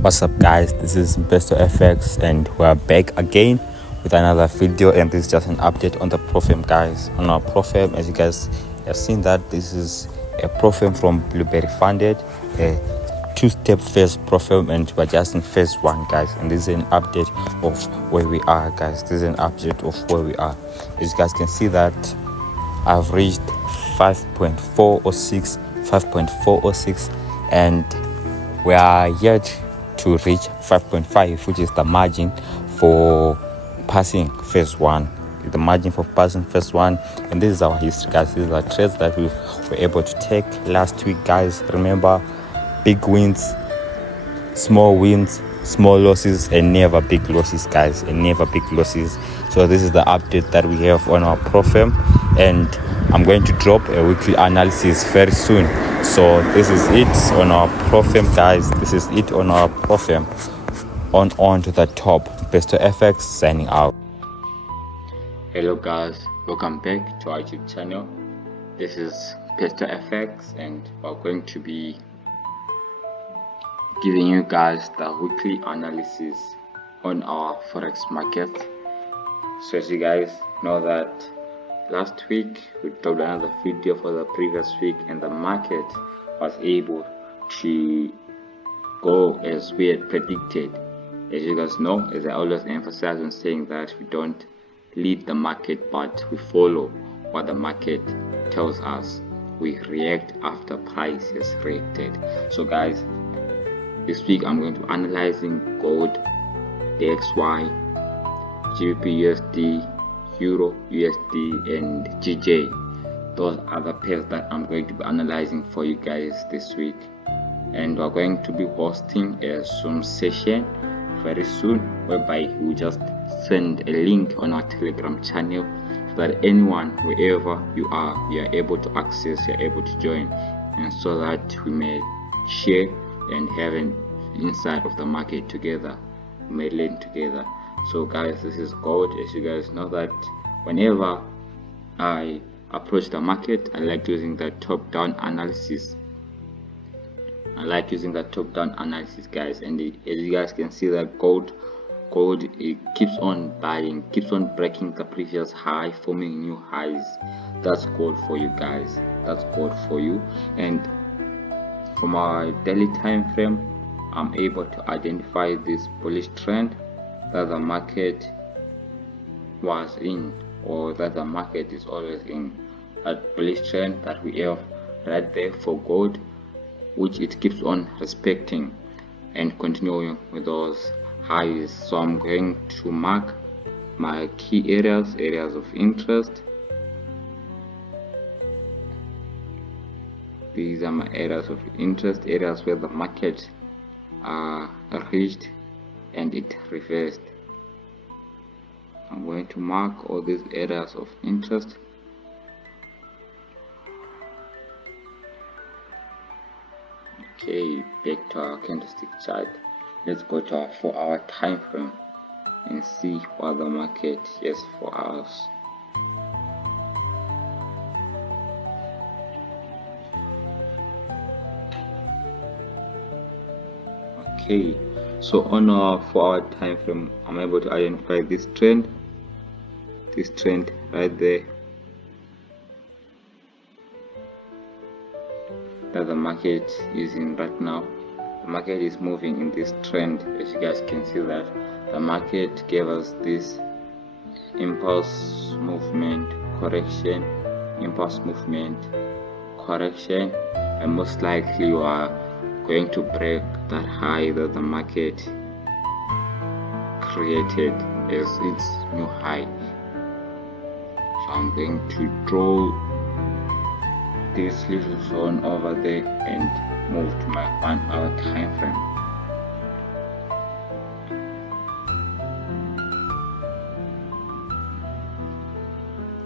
What's up, guys? This is Mpesto FX and we're back again with another video, and this is just an update on the Profirm, guys. On our Profirm, as you guys have seen, that this is a Profirm from Blueberry Funded, a two-step phase Profirm, and we're just in phase 1, guys. And this is an update of where we are, guys. This is an update of where we are. As you guys can see that I've reached 5.406, and we are yet to reach 5.5, which is the margin for passing phase 1. The margin for passing phase 1, and this is our history, guys. These are trades that we were able to take last week, guys. Remember, big wins, small wins, small losses, and never big losses, guys, and never big losses. So this is the update that we have on our Profirm, and I'm going to drop a weekly analysis very soon. So this is it on our Profirm, guys. This is it on our Profirm. On to the top. Mpesto FX signing out. Hello, guys, welcome back to our YouTube channel. This is Mpesto FX, and we're going to be giving you guys the weekly analysis on our Forex market. So as you guys know that last week we dropped another video for the previous week, and the market was able to go as we had predicted. As you guys know, as I always emphasize on saying that we don't lead the market, but we follow what the market tells us. We react after price has reacted. So guys, this week I'm going to be analyzing gold, DXY, GBP USD, Euro USD, and GJ. Those are the pairs that I'm going to be analyzing for you guys this week. And we're going to be hosting a Zoom session very soon, whereby we just send a link on our Telegram channel so that anyone, wherever you are able to access, you're able to join, and so that we may share and have an insight of the market together, we may learn together. So guys, this is gold. As you guys know that whenever I approach the market, I like using the top-down analysis. Guys, and as you guys can see that gold it keeps on buying, keeps on breaking the previous high, forming new highs. That's gold for you guys. That's gold for you. And from our daily time frame, I'm able to identify this bullish trend that the market was in, or that the market is always in. That bullish trend that we have right there for gold, which it keeps on respecting and continuing with those highs. So I'm going to mark my key areas of interest. These are my areas of interest, areas where the market reached and it reversed. I'm going to mark all these areas of interest. Okay, back to our candlestick chart. Let's go to our 4-hour time frame and see what the market has for us. Okay, so on our 4-hour time frame, I'm able to identify this trend right there, that the market is in right now. The market is moving in this trend. As you guys can see that the market gave us this impulse movement, correction, and most likely you are going to break that high that the market created as its new high. So I'm going to draw this little zone over there and move to my 1-hour time frame.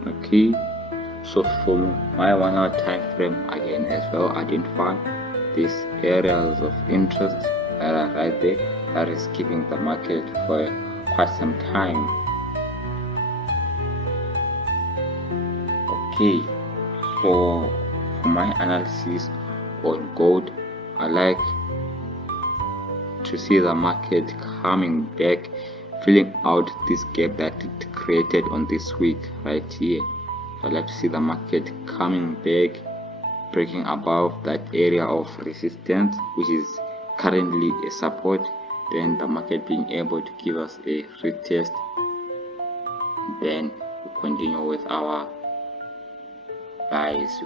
Okay, so for my 1-hour time frame, again as well, identify these areas of interest that are right there, that is keeping the market for quite some time. Okay, so for my analysis on gold, I like to see the market coming back, filling out this gap that it created on this week right here. I'd like to see the market coming back, breaking above that area of resistance, which is currently a support, then the market being able to give us a retest. Then we continue with our buys.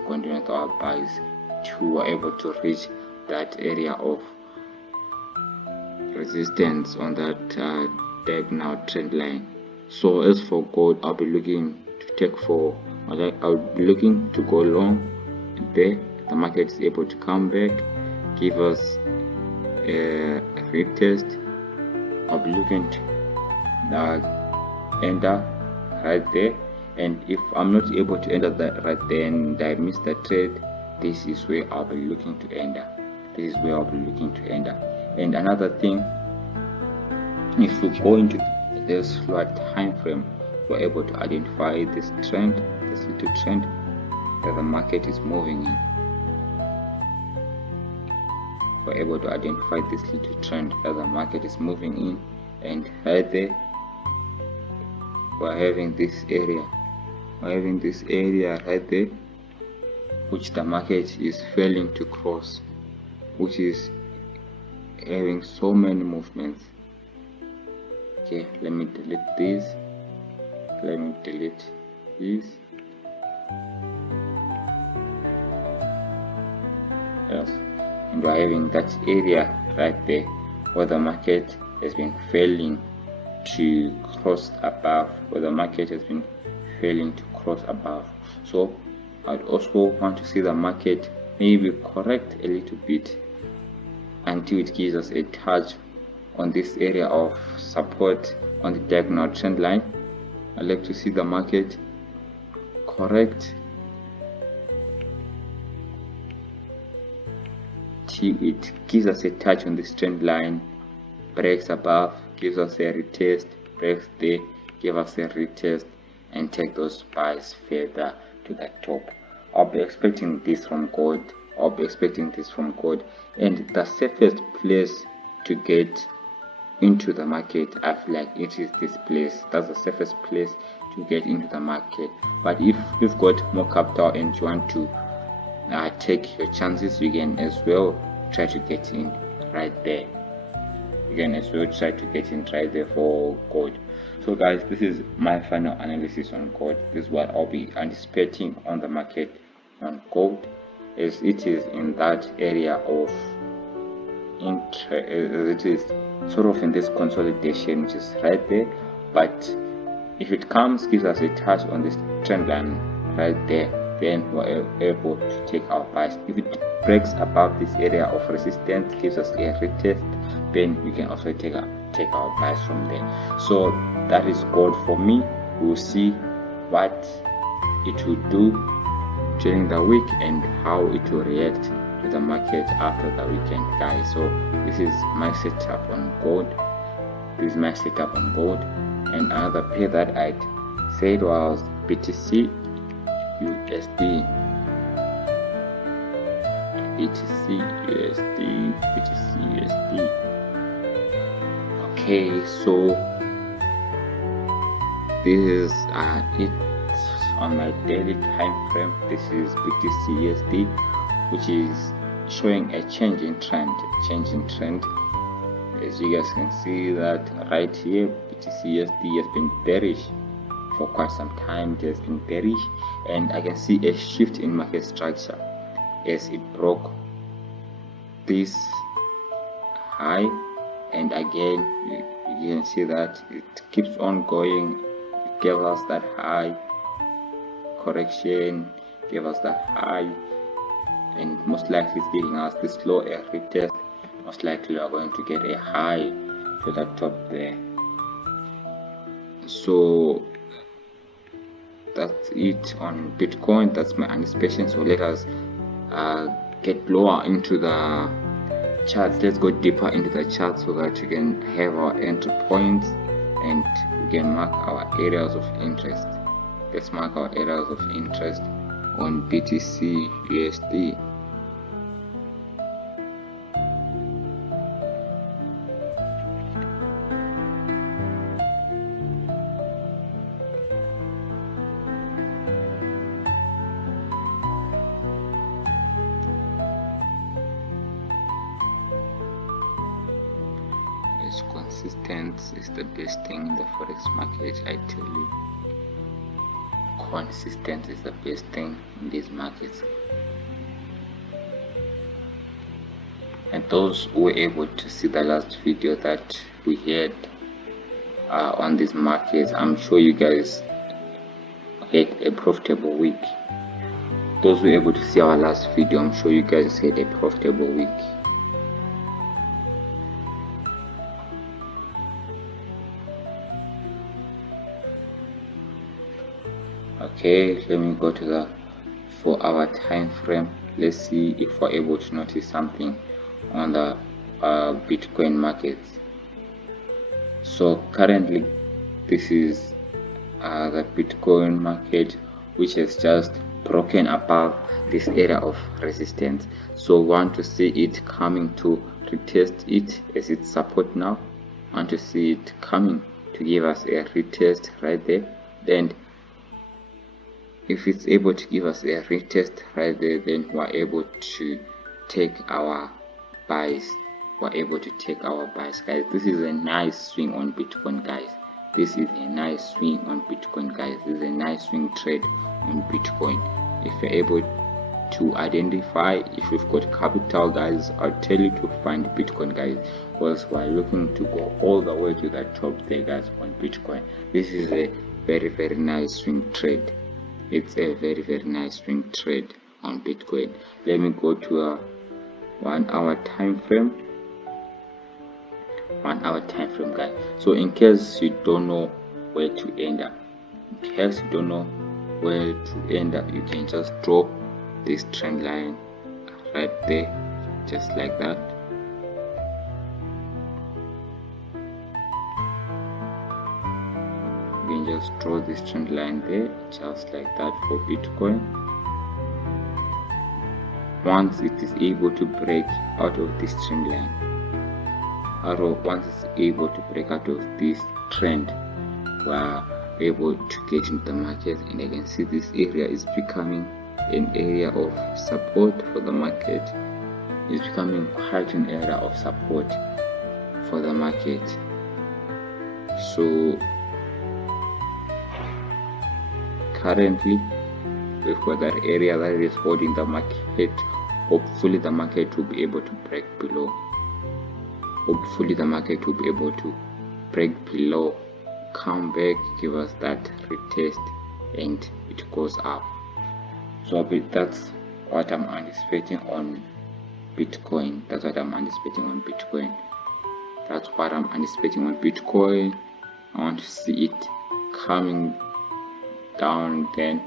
To able to reach that area of resistance on that diagonal trend line. So as for gold, I'll be looking to I'll be looking to go long there. The market is able to come back, give us a retest. I'll be looking to enter right there, and if I'm not able to enter that right there and I miss the trade, this is where I'll be looking to enter. And another thing, if we go into this short time frame, we're able to identify this trend, this little trend that the market is moving in. We're able to identify this little trend that the market is moving in, and right there we're having this area right there, which the market is failing to cross, which is having so many movements. Okay, let me delete this. Yes, and we're having that area right there where the market has been failing to cross above, So I'd also want to see the market maybe correct a little bit until it gives us a touch on this area of support on the diagonal trend line. I'd like to see the market correct till it gives us a touch on this trend line, breaks above, gives us a retest, breaks there, give us a retest, and take those buys further to the top. I'll be expecting this from gold. And the safest place to get into the market, I feel like it is this place. That's the safest place to get into the market. But if you've got more capital and you want to take your chances, you can as well try to get in right there. For gold. So guys, this is my final analysis on gold. This is what I'll be anticipating on the market on gold, as it is in that area of interest. It is sort of in this consolidation, which is right there, but if it gives us a touch on this trend line right there, then we're able to take our buys. If it breaks above this area of resistance, gives us a retest, then we can also take our buys from there. So that is gold for me. We'll see what it will do during the week and how it will react to the market after the weekend, guys. So this is my setup on gold. And another pair that I said was BTC USD. Okay, so this is it on my daily time frame. This is BTC USD, which is showing a change in trend. As you guys can see that right here, BTC USD has been bearish for quite some time. It has been bearish, and I can see a shift in market structure as it broke this high, and again you can see that it keeps on going. It gave us that high correction, gave us that high, and most likely it's giving us this low retest. Most likely we are going to get a high to the top there. So that's it on Bitcoin. That's my anticipation. So let us get lower into the charts. Let's go deeper into the charts so that we can have our entry points and we can mark our areas of interest. Let's mark our areas of interest on BTC USD. Consistency is the best thing in the forex market. I tell you, consistency is the best thing in these markets. And those who were able to see the last video that we had on these markets, I'm sure you guys had a profitable week. Those who were able to see our last video, I'm sure you guys had a profitable week. Okay, let me go to the 4-hour time frame. Let's see if we're able to notice something on the Bitcoin markets. So currently this is the Bitcoin market, which has just broken above this area of resistance. So we want to see it coming to retest it as its support now. I want to see it coming to give us a retest right there. Then if it's able to give us a retest right there, then we're able to take our buys. We're able to take our buys, guys. This is a nice swing on Bitcoin, guys. This is a nice swing on Bitcoin, guys. This is a nice swing trade on Bitcoin. If you're able to identify, if you've got capital, guys, I'll tell you to find Bitcoin, guys, because we're looking to go all the way to the top there, guys, on Bitcoin. This is a very, very nice swing trade. It's a very, very nice swing trade on Bitcoin. Let me go to a 1-hour time frame. 1-hour time frame, guys. So in case you don't know where to end up, you can just draw this trend line right there, just like that. You can just draw this trend line there, just like that for Bitcoin. Once it is able to break out of this trend line, once it's able to break out of this trend, we're able to get into the market, and I can see this area is becoming an area of support for the market. It's becoming quite an area of support for the market. So currently we've got that area that is holding the market. Hopefully the market will be able to break below. Hopefully the market will be able to break below, come back, give us that retest, and it goes up. So that's what I'm anticipating on Bitcoin. That's what I'm anticipating on Bitcoin. I want to see it coming down, then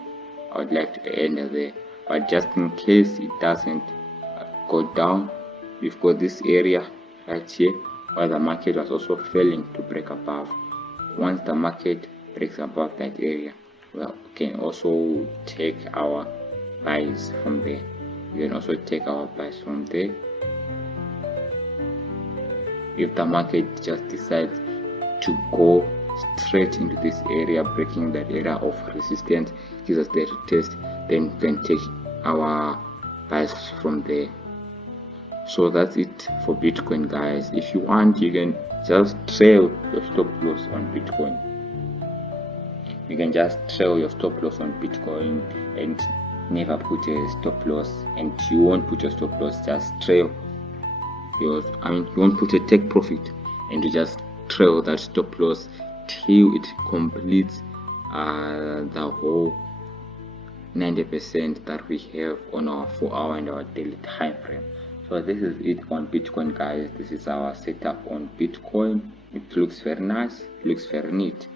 I would like to end there. But just in case it doesn't go down, we've got this area right here where the market was also failing to break above. Once the market breaks above that area, well, we can also take our buys from there. If the market just decides to go straight into this area, breaking that area of resistance, gives us the retest, then we can take our buys from there. So that's it for Bitcoin, guys. If you want, you can just trail your stop loss on Bitcoin. You can just trail your stop loss on Bitcoin and never put a stop loss, and you won't put your stop loss, just trail yours. You won't put a take profit, and you just trail that stop loss till it completes the whole 90% that we have on our 4-hour and our daily time frame. So this is it on Bitcoin, guys. This is our setup on Bitcoin. It looks very nice, looks very neat.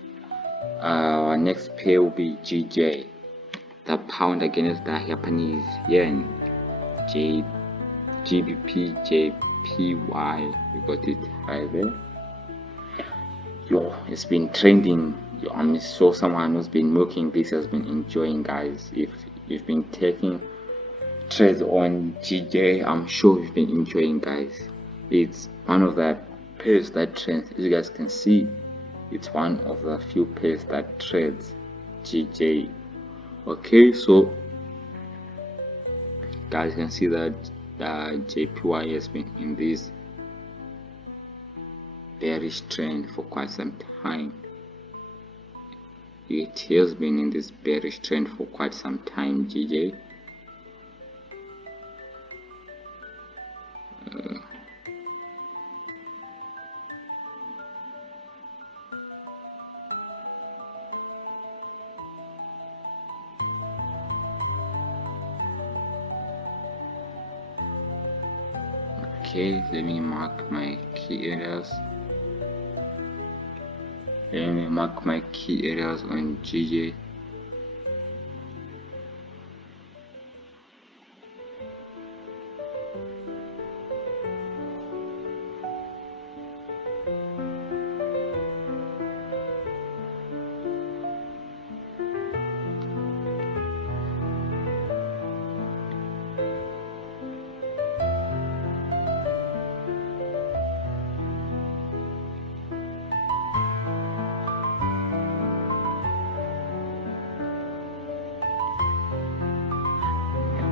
Our next pair will be GJ, the pound against the Japanese yen. GBP, JPY, we got it right there. It's been trending. I'm sure someone who's been milking this has been enjoying, guys. If you've been taking trades on GJ, I'm sure you've been enjoying, guys. It's one of the pairs that trends. As you guys can see, it's one of the few pairs that trades GJ. Okay, so guys can see that the JPY has been in this bearish trend for quite some time. It has been in this bearish trend for quite some time, GJ. Okay, let me mark my key areas. Let me mark my key areas on GJ.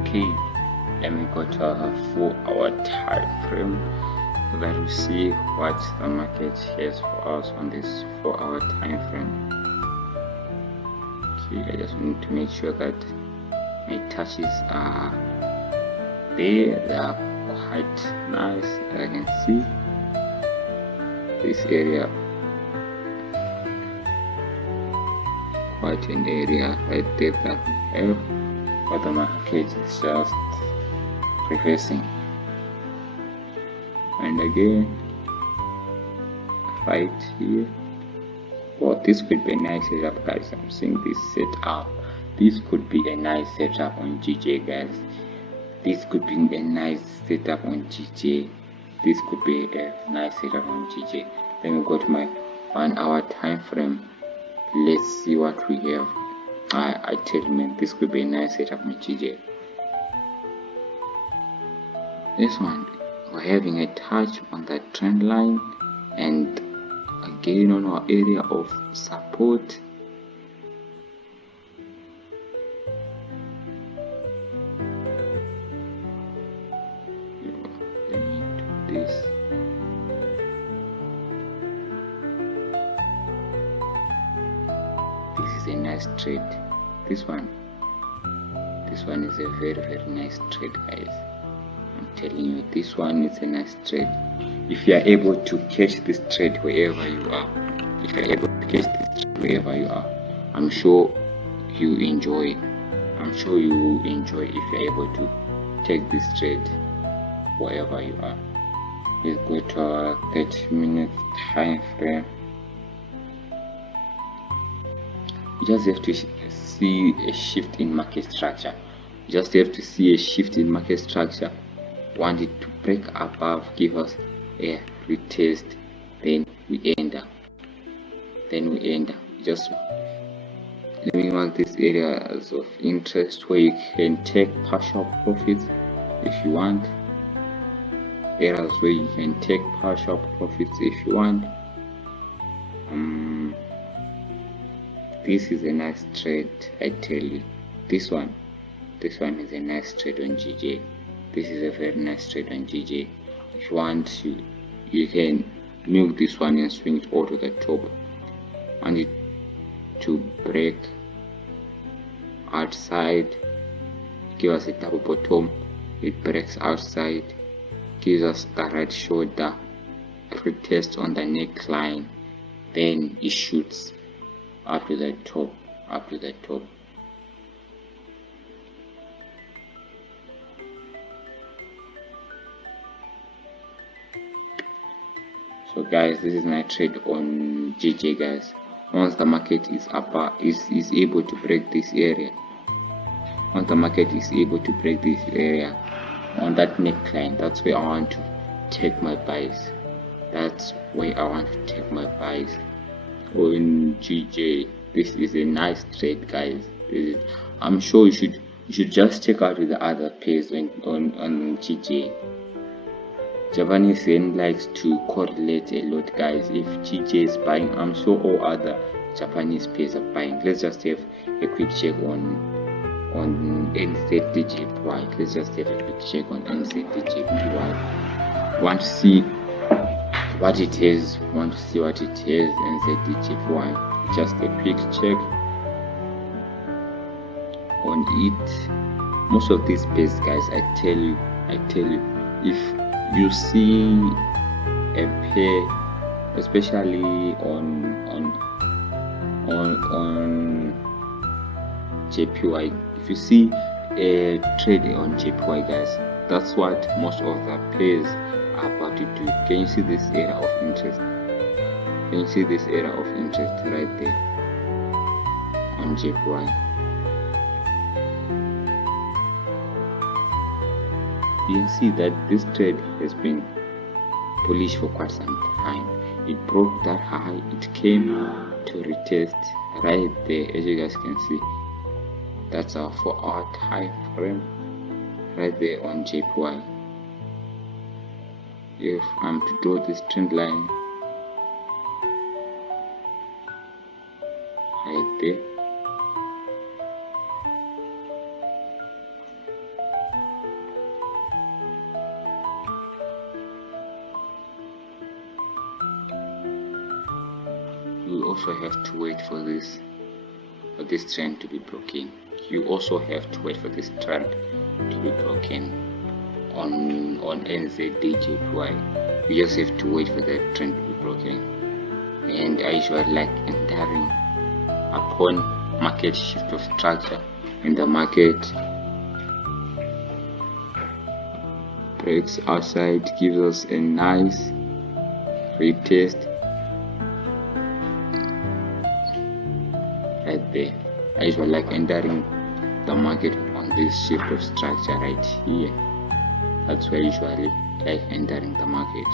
Okay, let me go to a 4-hour time frame so that we see what the market has for us on this 4-hour time frame. Okay, I just need to make sure that my touches are there. They are quite nice. I can see this area, quite an area right there that we have, but the market is just reversing. And again, right here. Well, this could be a nice setup, guys. I'm seeing this setup. This could be a nice setup on GJ, guys. This could be a nice setup on GJ. This could be a nice setup on GJ. Let me go to my 1-hour time frame. Let's see what we have. I tell you, man, this could be a nice setup on GJ. This one, we're having a touch on that trend line, and again on our area of support. Let me do this. This is a nice trade. This one is a very, very nice trade, guys. I'm telling you, this one is a nice trade. If you are able to catch this trade wherever you are, I'm sure you enjoy. I'm sure you will enjoy if you are able to take this trade wherever you are. Let's go to our 30-minute time frame. You just have to see a shift in market structure. Want it to break above, give us a retest, then we enter. Just let me mark this areas of interest where you can take partial profits if you want. Areas where you can take partial profits if you want. This is a nice trade, I tell you. This one is a nice trade on GJ. This is a very nice trade on GJ. If you want, you can milk this one and swing it all to the top. Want it to break outside, give us a double bottom, it breaks outside, gives us the right shoulder, retest on the neckline, then it shoots up to the top. So guys, this is my trade on GJ, guys. Once the market is able to break this area, on that neckline, that's where I want to take my buys. On GJ. This is a nice trade, guys. I'm sure you should just check out the other pairs on GJ. Japanese yen likes to correlate a lot, guys. If GJ is buying, I'm sure all other Japanese pairs are buying. Let's just have a quick check on NZDJPY. Want to see what it is. Want to see what it is, NZDJPY. Just a quick check on it. Most of these pairs, guys, I tell you, if you see a pair, especially on JPY, if you see a trade on JPY, guys, that's what most of the pairs are about to do. Can you see this area of interest? Can you see this area of interest right there on JPY? You can see that this trade has been bullish for quite some time. It broke that high, it came to retest right there. As you guys can see, that's our 4-hour time frame right there on JPY. If I'm to draw this trend line right there, you also have to wait for this trend to be broken. You also have to wait for this trend to be broken on NZDJPY. You just have to wait for that trend to be broken. And I usually like entering upon market shift of structure in the market breaks outside, gives us a nice retest right there. I usually like entering the market on this shift of structure right here. That's where I usually like entering the market.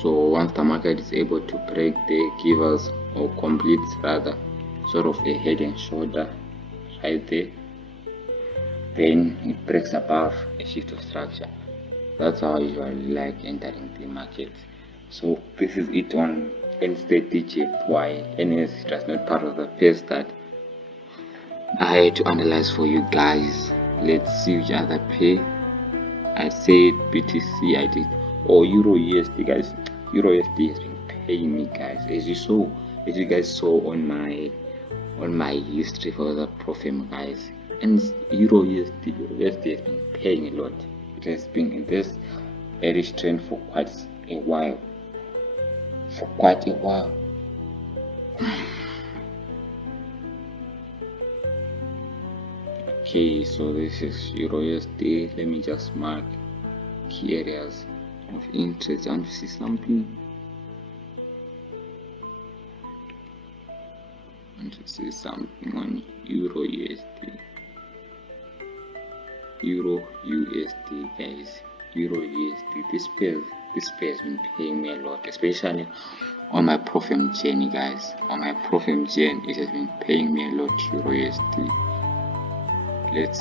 So once the market is able to break there, give us, or complete rather, sort of a head and shoulder right there, then it breaks above a shift of structure. That's how I usually like entering the market. So this is it on NZDJPY. NS does not part of the pairs that I had to analyze for you guys. Let's see which other pair. I said BTC, I did. Oh, Euro USD, guys. Euro USD has been paying me, guys. As you guys saw on my history for the Profem, guys. And Euro USD has been paying a lot. It has been in this bearish trend for quite a while. Okay, so this is Euro USD. Let me just mark key areas of interest. I want to see something. On Euro USD. Euro USD, guys. Euro USD. This pair has been paying me a lot, especially on my Profem journey, guys. On my Profem journey, it has been paying me a lot. Euro USD. Let's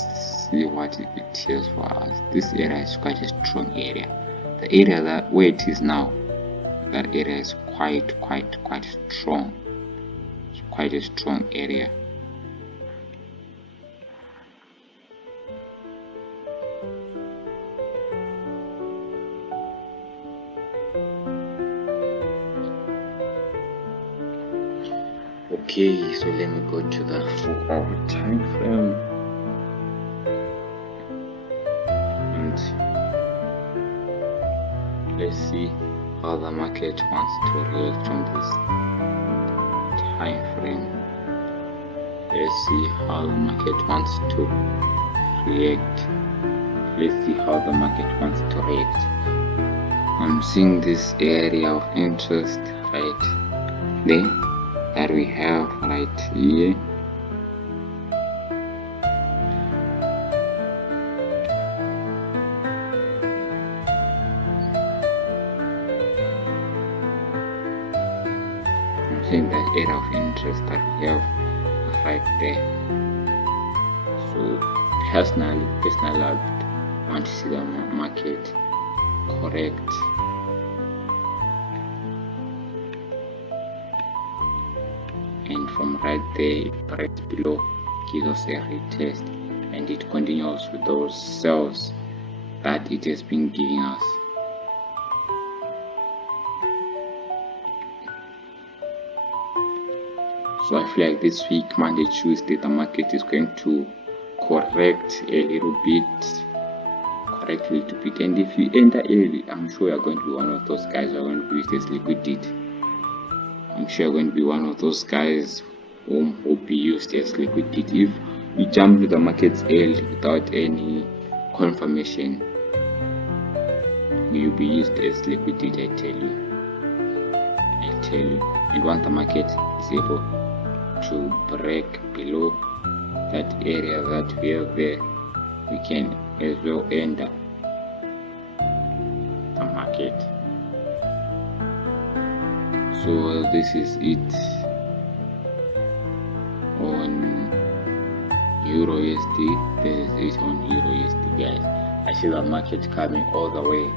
see what it is for us. This area is quite a strong area. The area that where it is now, that area is quite strong. It's quite a strong area. Okay, so let me go to the 4-hour time frame. Let's see how the market wants to react from this time frame. Let's see how the market wants to react. I'm seeing this area of interest right there that we have right here. That area of interest that we have right there. So personally I want to see the market correct. And from right there, it breaks below, gives us a retest, and it continues with those cells that it has been giving us. So I feel like this week, Monday, Tuesday, the market is going to correct a little bit. And if you enter early, I'm sure you're going to be one of those guys who are going to use this liquidity. I'm sure you're going to be one of those guys who will be used as liquidity. If you jump to the markets early without any confirmation, you'll be used as liquidity, I tell you. And once the market is able to break below that area that we have there, we can as well enter the market. So this is it on Euro USD. This is it on Euro USD, guys. I see the market coming all the way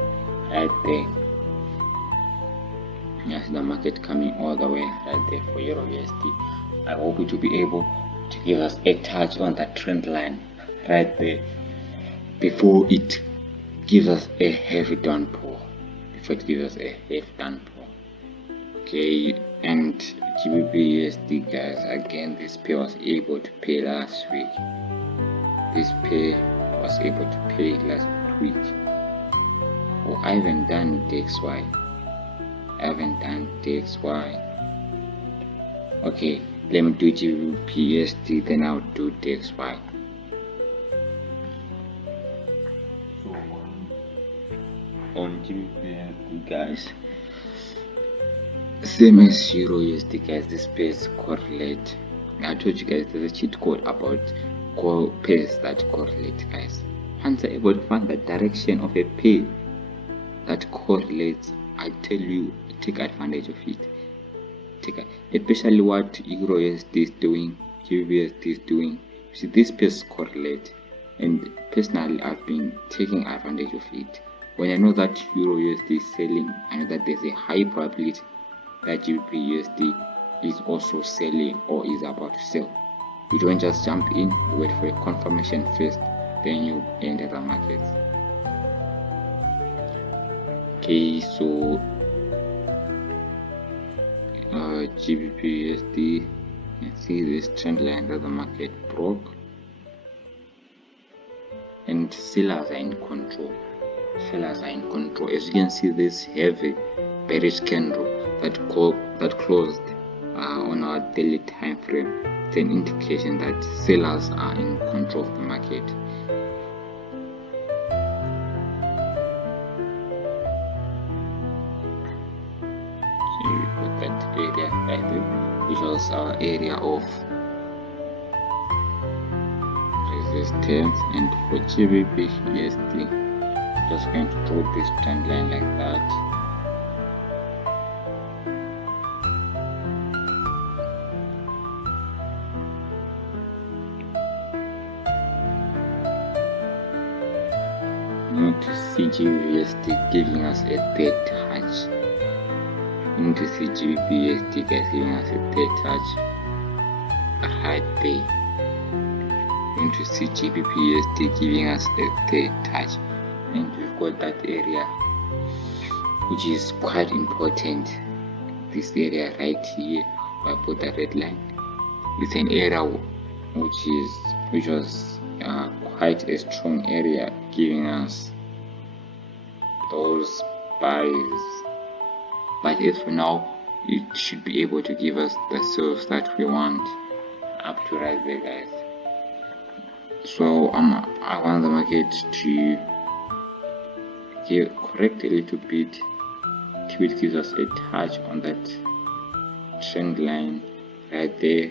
right there. I see the market coming all the way right there for Euro USD. I hope it will be able to give us a touch on that trend line right there before it gives us a heavy downpour. Okay, and GBP USD, guys, again, this pair was able to pay last week. Oh, I haven't done DXY. Okay, let me do GBP USD, then I'll do DXY. On GBP USD, guys, same as Euro USD, guys, this pairs correlate. I told you guys there's a cheat code about pairs that correlate, guys. Once you're able to find the direction of a pair that correlates, I tell you, take advantage of it. Especially what Euro USD is doing, GBP USD is doing. You see, these pairs correlate, and personally I've been taking advantage of it. When I know that Euro USD is selling, I know that there's a high probability that GBP USD is also selling or is about to sell. You don't just jump in, you wait for a confirmation first, then you enter the market. Okay, so GBP USD, you can see this trend line that the market broke, and sellers are in control. As you can see, this heavy bearish candle that closed on our daily time frame, it's an indication that sellers are in control of the market. So we got that area right there, which was our area of resistance. And for GBP USD, just going to draw this trend line like that. Need to see GBP giving us a third touch. Need to see GBP USD guys giving us a third touch right there. Need to see GBP USD giving us a third touch, and we've got that area which is quite important. This area right here, I put the red line. It's an area which was quite a strong area, giving us those buys. But as for now, it should be able to give us the sales that we want up to right there, guys. So I want the market to correct a little bit till it gives us a touch on that trend line right there.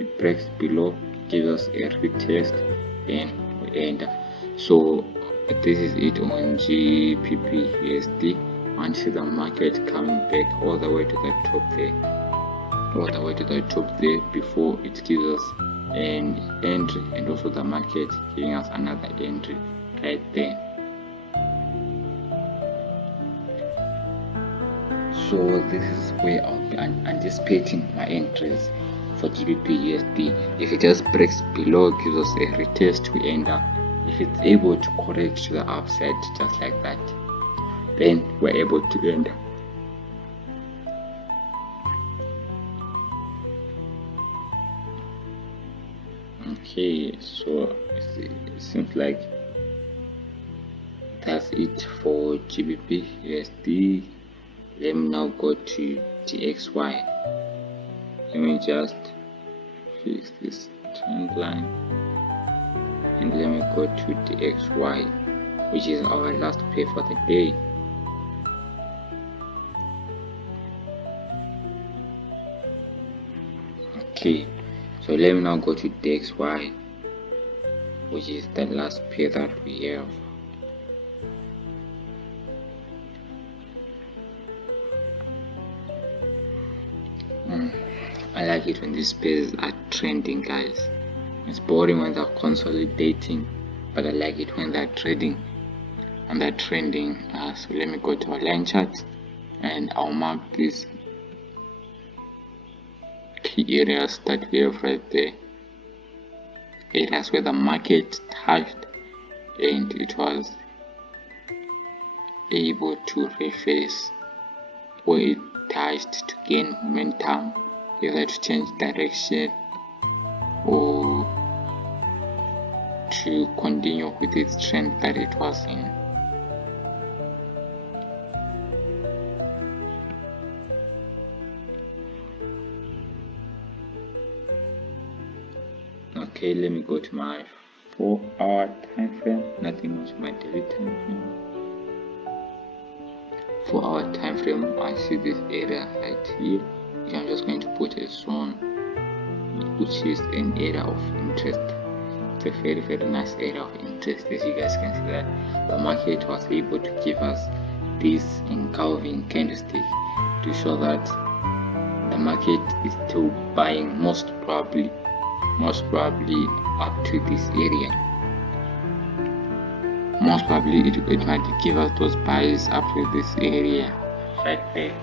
It breaks below, gives us a retest, and we enter. So this is it on GBP USD. Until the market coming back all the way to the top there, before it gives us an entry, and also the market giving us another entry right there. So this is where I'll be anticipating my entries for GBP USD. If it just breaks below, gives us a retest, we enter. If it's able to correct to the upside just like that, then we're able to enter. Okay, so it seems like that's it for GBP USD. Let me now go to DXY. Let me just fix this trend line and let me go to DXY, which is our last play for the day. Okay, so let me now go to DXY, which is the last pair that we have. I like it when these pairs are trending, guys. It's boring when they're consolidating, but I like it when they're trading and they're trending. So let me go to our line chart and I'll mark these key areas that we have right there. Areas where the market touched and it was able to reverse, where it touched to gain momentum, either to change direction or to continue with its trend that it was in. Okay, let me go to my 4-hour time frame. Nothing much my daily time frame. 4-hour time frame, I see this area right here, which I'm just going to put a zone, which is an area of interest. It's a very nice area of interest. As you guys can see that the market was able to give us this engulfing candlestick to show that the market is still buying, most probably up to this area. Most probably it might give us those buys up to this area right there.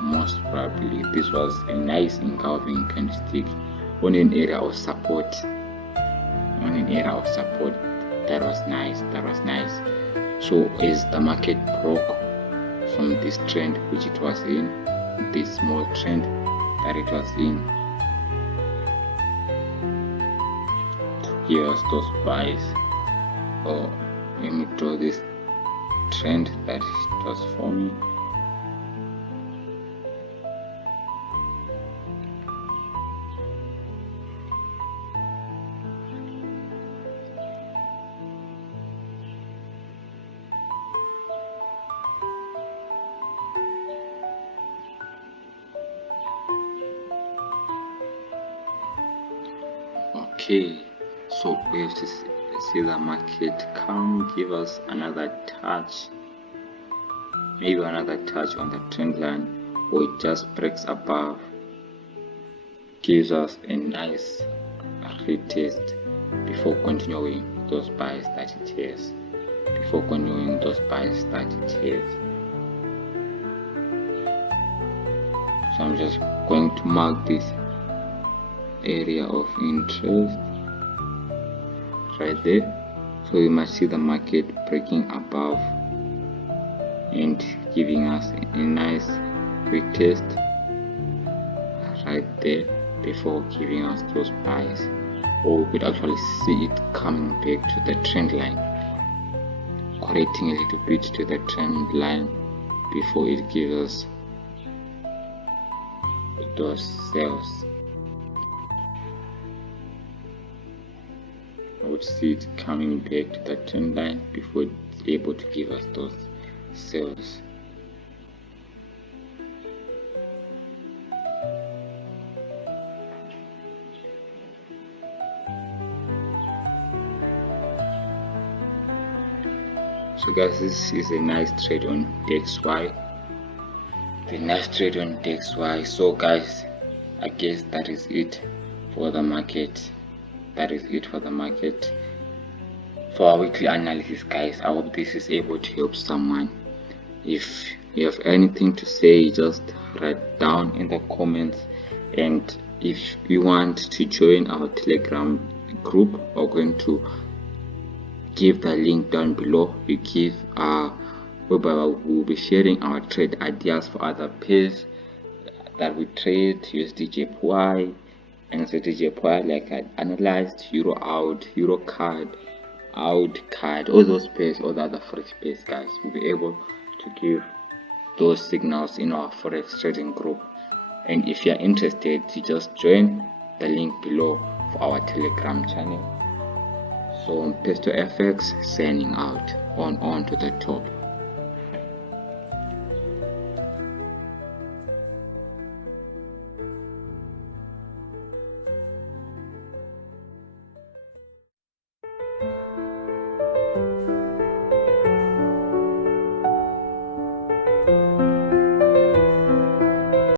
Most probably this was a nice engulfing candlestick on an area of support. That was nice. So as the market broke from this trend which it was in, this small trend that it was in, to give us those buys, or let me draw this trend that it was forming. Okay, so we have to see the market come, give us another touch, maybe another touch on the trend line, or it just breaks above, gives us a nice retest before continuing those buys that it has. So I'm just going to mark this area of interest right there. So we must see the market breaking above and giving us a nice retest right there before giving us those buys, or we could actually see it coming back to the trend line, correcting a little bit to the trend line before it gives us those sales. I would see it coming back to the trend line before it's able to give us those sales. So guys, this is a nice trade on DXY. So guys, I guess that is it for the market. For our weekly analysis, guys. I hope this is able to help someone. If you have anything to say, just write down in the comments, and if you want to join our Telegram group, we're going to give the link down below. Whereby we'll be sharing our trade ideas for other pairs that we trade, USD JPY and strategy pair, like I analyzed euro out, euro card out, card, all those pairs, all the other forex pairs, guys. We'll be able to give those signals in our forex trading group. And if you're interested, you just join the link below for our Telegram channel. So Mpesto FX signing out, on to the top.